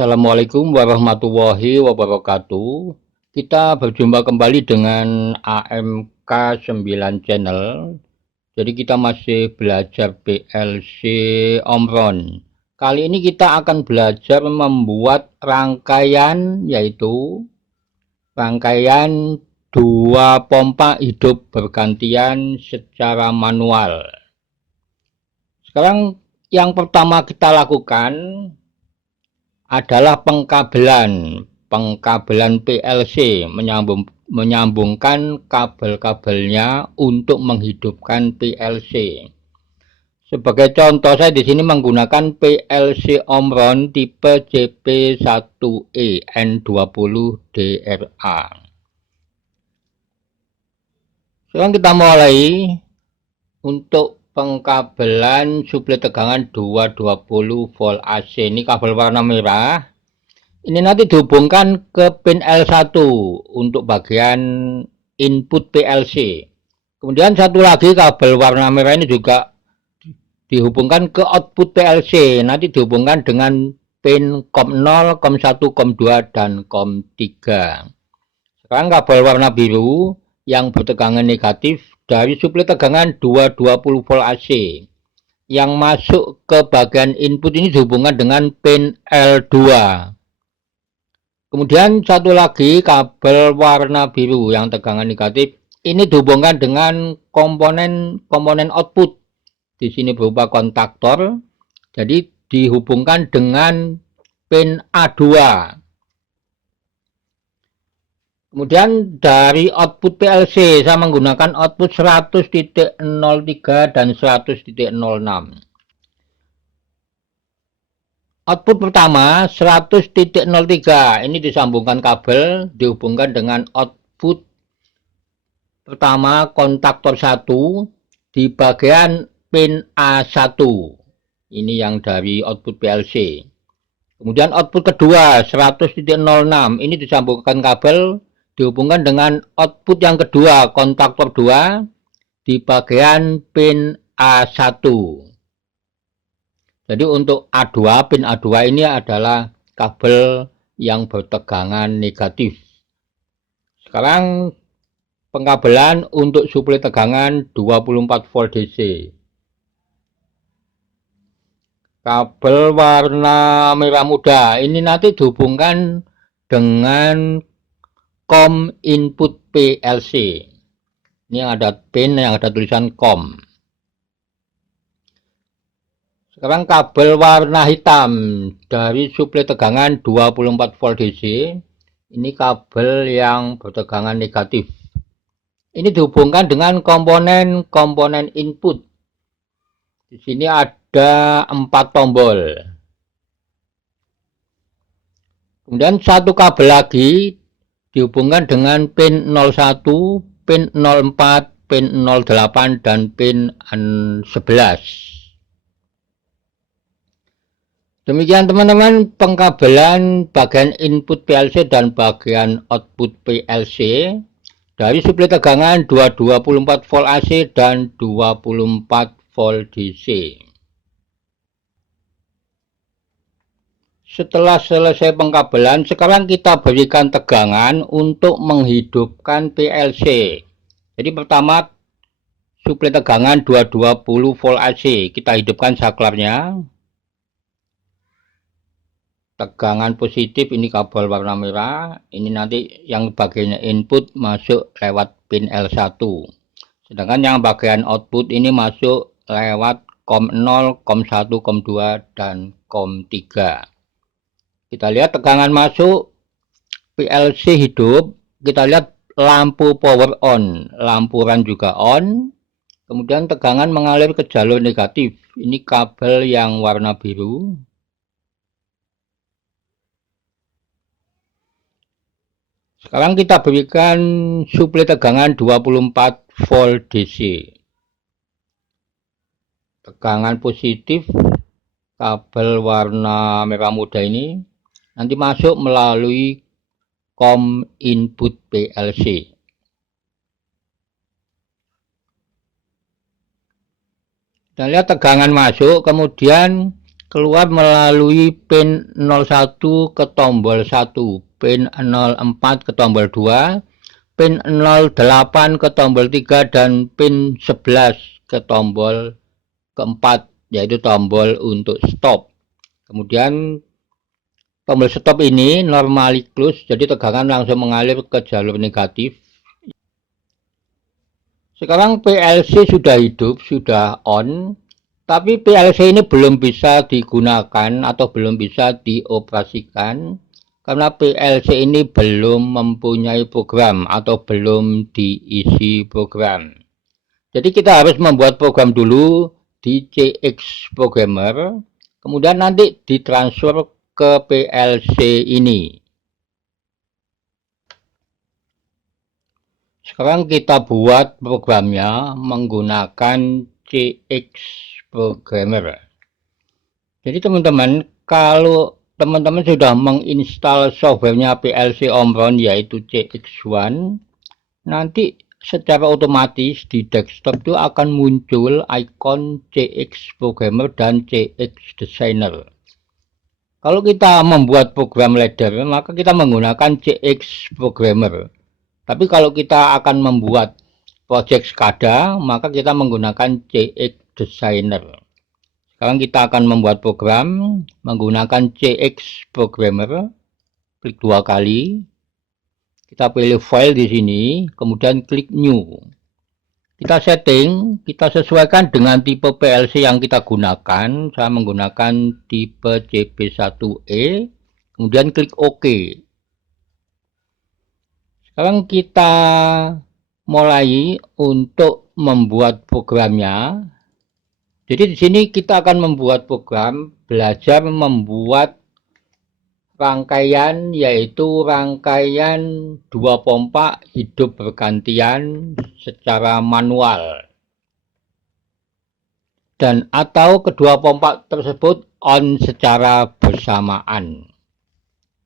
Assalamualaikum warahmatullahi wabarakatuh. Kita berjumpa kembali dengan AMK 9 Channel. Jadi kita masih belajar PLC Omron. Kali ini kita akan belajar membuat rangkaian, yaitu rangkaian dua pompa hidup bergantian secara manual. Sekarang yang pertama kita lakukan adalah pengkabelan PLC, menyambungkan kabel-kabelnya untuk menghidupkan PLC. Sebagai contoh, saya di sini menggunakan PLC Omron tipe JP1E N20DRA. Sekarang kita mulai untuk pengkabelan suplai tegangan 220 volt AC. Ini kabel warna merah. Ini nanti dihubungkan ke pin L1 untuk bagian input PLC. Kemudian satu lagi kabel warna merah ini juga dihubungkan ke output PLC. Nanti dihubungkan dengan pin COM0, COM1, COM2 dan COM3. Sekarang kabel warna biru yang bertegangan negatif dari suplai tegangan 220 volt AC yang masuk ke bagian input ini dihubungkan dengan pin L2. Kemudian satu lagi kabel warna biru yang tegangan negatif ini dihubungkan dengan komponen output. Di sini berupa kontaktor. Jadi dihubungkan dengan pin A2. Kemudian dari output PLC saya menggunakan output 100.03 dan 100.06. Output pertama 100.03 ini disambungkan kabel, dihubungkan dengan output pertama kontaktor 1 di bagian pin A1. Ini yang dari output PLC. Kemudian output kedua 100.06 ini disambungkan kabel, dihubungkan dengan output yang kedua kontaktor 2 di bagian pin A1. Jadi untuk A2, pin A2 ini adalah kabel yang bertegangan negatif. Sekarang pengkabelan untuk suplai tegangan 24 volt DC. Kabel warna merah muda ini nanti dihubungkan dengan COM input PLC. Ini yang ada pin yang ada tulisan COM. Sekarang kabel warna hitam dari suplai tegangan 24 volt DC. Ini kabel yang bertegangan negatif. Ini dihubungkan dengan komponen input. Di sini ada 4 tombol. Kemudian satu kabel lagi dihubungkan dengan pin 01, pin 04, pin 08, dan pin 11. Demikian teman-teman pengkabelan bagian input PLC dan bagian output PLC dari suplai tegangan 224 volt AC dan 24 volt DC. Setelah selesai pengkabelan, sekarang kita berikan tegangan untuk menghidupkan PLC. Jadi pertama suplai tegangan 220 volt AC, kita hidupkan saklarnya. Tegangan positif ini kabel warna merah, ini nanti yang bagian input masuk lewat pin L1. Sedangkan yang bagian output ini masuk lewat COM0, COM1, COM2 dan COM3. Kita lihat tegangan masuk, PLC hidup, kita lihat lampu power on, lampu run juga on. Kemudian tegangan mengalir ke jalur negatif, ini kabel yang warna biru. Sekarang kita berikan suplai tegangan 24 volt DC. Tegangan positif kabel warna merah muda ini nanti masuk melalui COM input PLC. Kita lihat tegangan masuk, kemudian keluar melalui pin 01 ke tombol 1, pin 04 ke tombol 2, pin 08 ke tombol 3, dan pin 11 ke tombol keempat, yaitu tombol untuk stop. Kemudian tombol stop ini normally close, jadi tegangan langsung mengalir ke jalur negatif. Sekarang PLC sudah hidup, sudah on, tapi PLC ini belum bisa digunakan atau belum bisa dioperasikan karena PLC ini belum mempunyai program atau belum diisi program. Jadi kita harus membuat program dulu di CX Programmer, kemudian nanti ditransfer ke PLC ini. Sekarang kita buat programnya menggunakan CX Programmer. Jadi teman-teman, kalau teman-teman sudah menginstal softwarenya PLC Omron yaitu CX1, nanti secara otomatis di desktop itu akan muncul ikon CX Programmer dan CX Designer. Kalau kita membuat program ladder, maka kita menggunakan CX Programmer. Tapi kalau kita akan membuat project SCADA, maka kita menggunakan CX Designer. Sekarang kita akan membuat program menggunakan CX Programmer. Klik 2 kali. Kita pilih file di sini, kemudian klik New. Kita setting, kita sesuaikan dengan tipe PLC yang kita gunakan. Saya menggunakan tipe CB1E, kemudian klik OK. Sekarang kita mulai untuk membuat programnya. Jadi di sini kita akan membuat program belajar membuat rangkaian, yaitu rangkaian 2 pompa hidup bergantian secara manual. Dan atau kedua pompa tersebut on secara bersamaan.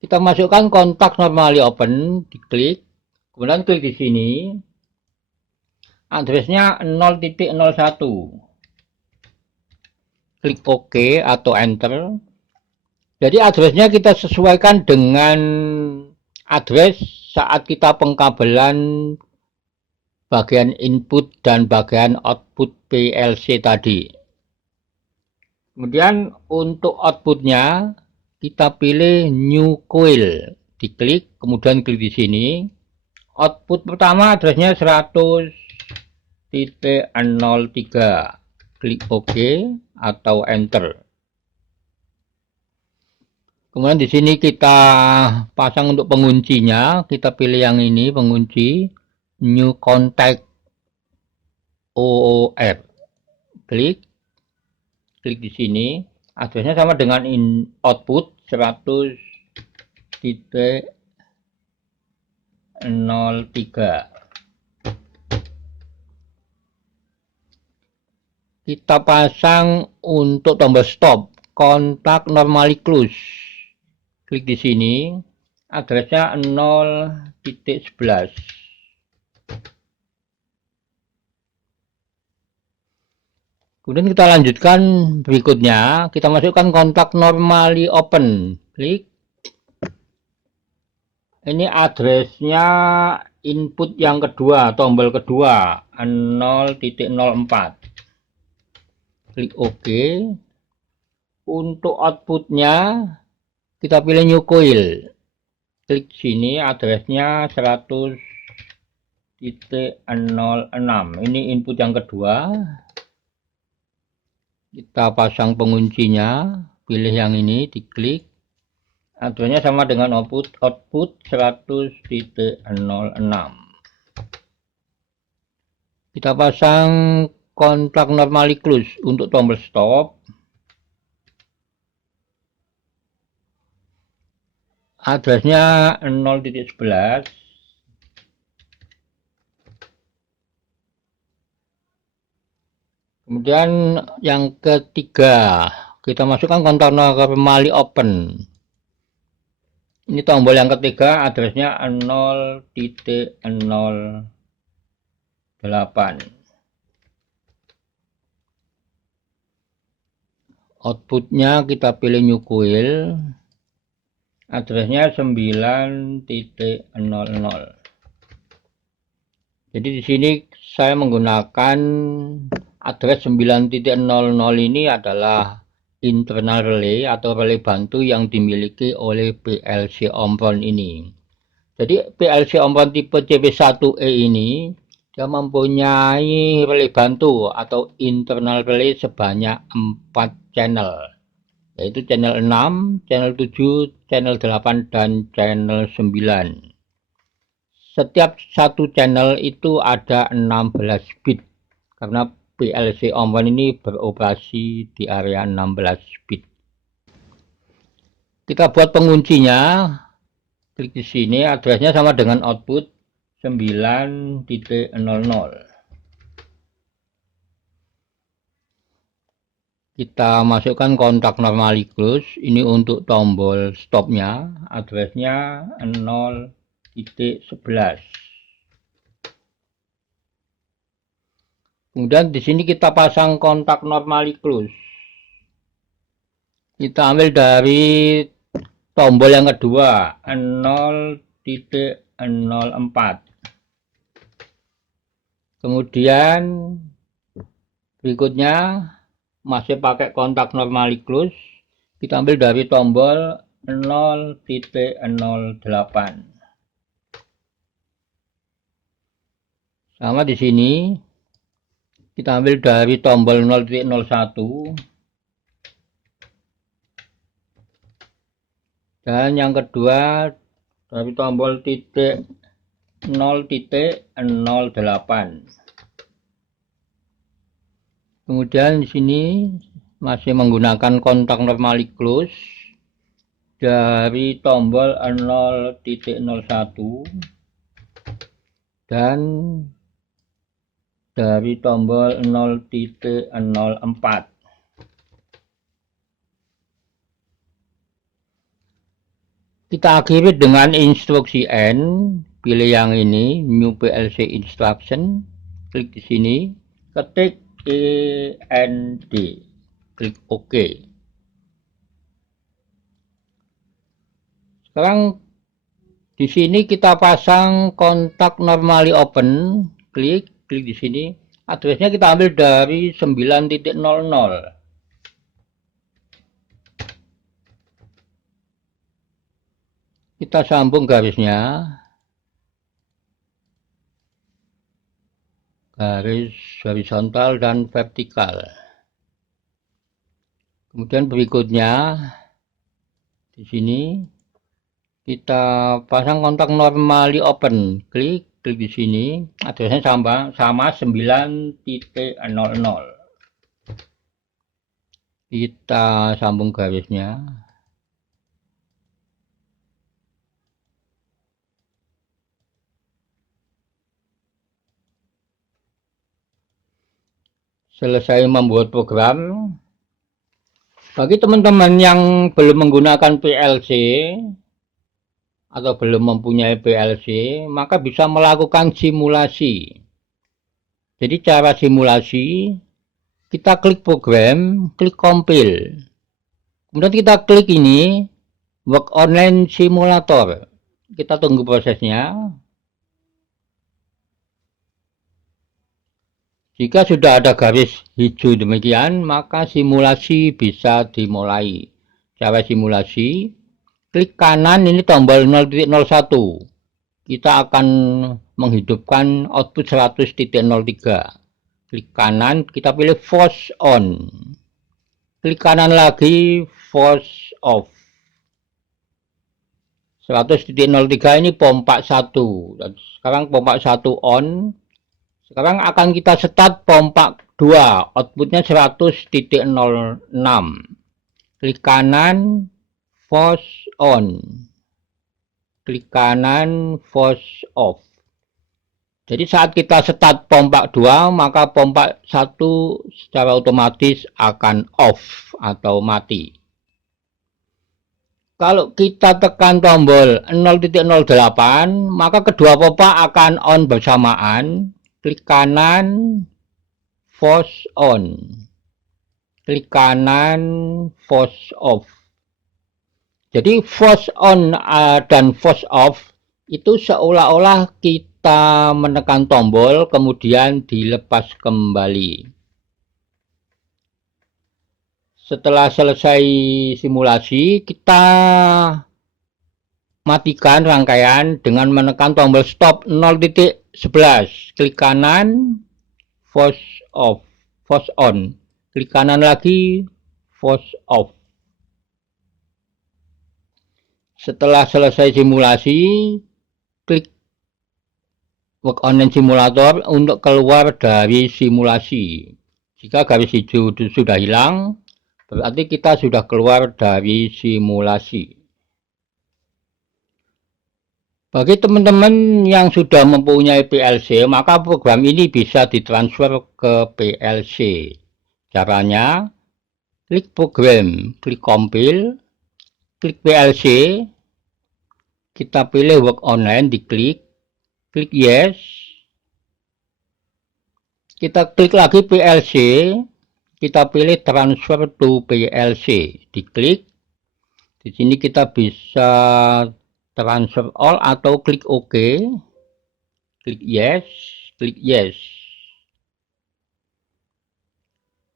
Kita masukkan kontak normally open, diklik. Kemudian klik di sini, addressnya 0.01, klik OK atau Enter. Jadi addressnya kita sesuaikan dengan address saat kita pengkabelan bagian input dan bagian output PLC tadi. Kemudian untuk outputnya kita pilih New Coil, diklik, kemudian klik di sini. Output pertama addressnya 100.03, klik OK atau Enter. Kemudian di sini kita pasang untuk penguncinya, kita pilih yang ini pengunci New Contact OOR, klik di sini. Addressnya sama dengan output 100.03. Kita pasang untuk tombol stop, kontak normally close. Klik di sini, addressnya 0.11. Kemudian kita lanjutkan berikutnya, kita masukkan kontak normally open. Klik. Ini addressnya input yang kedua, tombol kedua 0.04. Klik OK. Untuk outputnya kita pilih New Coil. Klik sini, addressnya 100.06. Ini input yang kedua. Kita pasang penguncinya, pilih yang ini, diklik. Addressnya sama dengan output 100.06. Kita pasang kontak normally close untuk tombol stop. Addressnya 0.11. Kemudian yang ketiga, kita masukkan kontak normally open. Ini tombol yang ketiga, addressnya 0.08. Outputnya kita pilih new coil, addressnya 9.00. Jadi di sini saya menggunakan address 9.00 ini adalah internal relay atau relay bantu yang dimiliki oleh PLC Omron ini. Jadi PLC Omron tipe CP1E ini dia mempunyai relay bantu atau internal relay sebanyak 4 channel, yaitu channel 6, channel 7, channel 8, dan channel 9. Setiap satu channel itu ada 16 bit karena PLC Omron ini beroperasi di area 16 bit. Kita buat penguncinya, klik di sini, addressnya sama dengan output 9.00. Kita masukkan kontak normally close, ini untuk tombol stopnya, addressnya 0.11. Kemudian di sini kita pasang kontak normally close. Kita ambil dari tombol yang kedua 0.04. Kemudian berikutnya masih pakai kontak normally close, kita ambil dari tombol 0.08. Sama di sini kita ambil dari tombol 0.01. Dan yang kedua dari tombol 0.08. Kemudian di sini masih menggunakan kontak normally close dari tombol 0.01 dan dari tombol 0.04. Kita akhiri dengan instruksi N, pilih yang ini, New PLC Instruction, klik di sini, ketik END, klik OK. Sekarang di sini kita pasang kontak normally open, klik di sini, addressnya kita ambil dari 9.00. Kita sambung garisnya, garis horizontal dan vertikal. Kemudian berikutnya di sini kita pasang kontak normally open, klik di sini, addressnya sama 9.00. Kita sambung garisnya. Selesai membuat program. Bagi teman-teman yang belum menggunakan PLC atau belum mempunyai PLC, maka bisa melakukan simulasi. Jadi cara simulasi, kita klik program, klik compile. Kemudian kita klik ini, work online simulator. Kita tunggu prosesnya. Jika sudah ada garis hijau demikian, maka simulasi bisa dimulai. Cara simulasi, klik kanan ini tombol 0.01. Kita akan menghidupkan output 100.03. Klik kanan, kita pilih force on. Klik kanan lagi, force off. 100.03 ini pompa 1. Dan sekarang pompa 1 on. Sekarang akan kita start pompa 2, outputnya 100.06. Klik kanan, force on. Klik kanan, force off. Jadi saat kita start pompa 2, maka pompa 1 secara otomatis akan off atau mati. Kalau kita tekan tombol 0.08, maka kedua pompa akan on bersamaan. Klik kanan, force on. klik kanan, force off. Jadi force on dan force off itu seolah-olah kita menekan tombol kemudian dilepas kembali. Setelah selesai simulasi, kita matikan rangkaian dengan menekan tombol stop 0.11. Klik kanan, force off, force on. Klik kanan lagi, force off. Setelah selesai simulasi, klik work online simulator untuk keluar dari simulasi. Jika garis hijau sudah hilang, berarti kita sudah keluar dari simulasi. Bagi teman-teman yang sudah mempunyai PLC, maka program ini bisa ditransfer ke PLC. Caranya, klik program, klik compile, klik PLC, kita pilih work online, diklik, klik yes, kita klik lagi PLC, kita pilih transfer to PLC, diklik. Di sini kita bisa transfer all atau klik OK, klik yes, klik yes,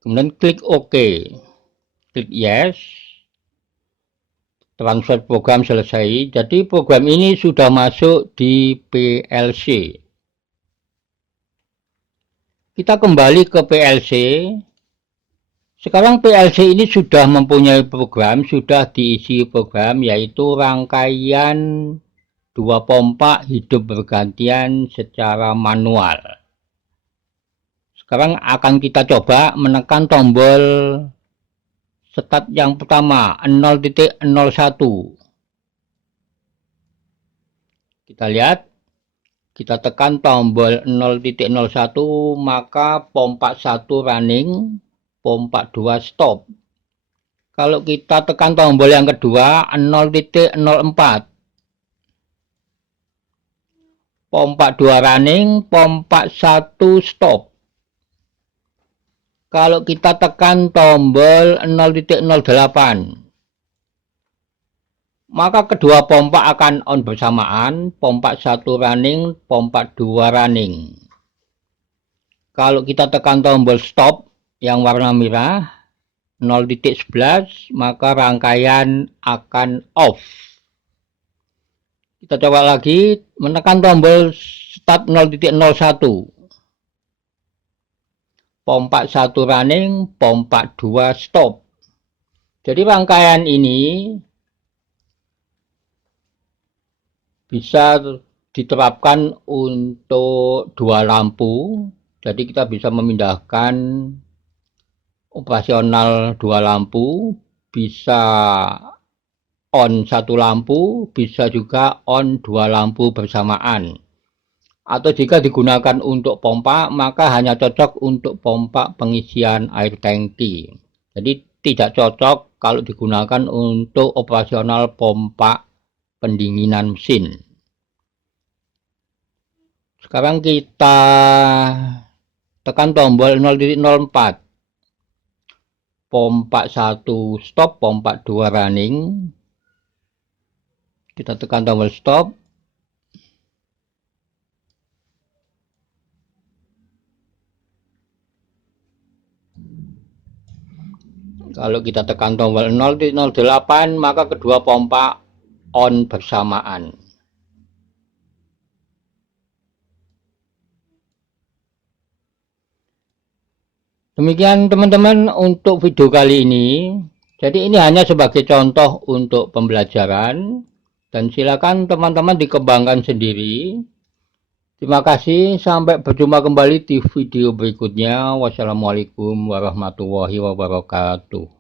kemudian klik OK, klik yes, transfer program selesai. Jadi program ini sudah masuk di PLC. Kita kembali ke PLC. Sekarang PLC ini sudah mempunyai program, sudah diisi program, yaitu rangkaian 2 pompa hidup bergantian secara manual. Sekarang akan kita coba menekan tombol start yang pertama 0.01. Kita lihat, kita tekan tombol 0.01, maka pompa 1 running, pompa 2 stop. Kalau kita tekan tombol yang kedua 0.04, pompa 2 running, pompa 1 stop. Kalau kita tekan tombol 0.08, maka kedua pompa akan on bersamaan, pompa 1 running, pompa 2 running. Kalau kita tekan tombol stop yang warna merah 0.11, maka rangkaian akan off. Kita coba lagi menekan tombol start 0.01, pompa 1 running, pompa 2 stop. Jadi rangkaian ini bisa diterapkan untuk 2 lampu. Jadi kita bisa memindahkan operasional 2 lampu, bisa on 1 lampu, bisa juga on 2 lampu bersamaan. Atau jika digunakan untuk pompa, maka hanya cocok untuk pompa pengisian air tangki. Jadi tidak cocok kalau digunakan untuk operasional pompa pendinginan mesin. Sekarang kita tekan tombol 0.04. Pompa 1 stop, pompa 2 running. Kita tekan tombol stop. Kalau kita tekan tombol 0.08, maka kedua pompa on bersamaan. Demikian teman-teman untuk video kali ini. Jadi ini hanya sebagai contoh untuk pembelajaran. Dan silakan teman-teman dikembangkan sendiri. Terima kasih. Sampai berjumpa kembali di video berikutnya. Wassalamualaikum warahmatullahi wabarakatuh.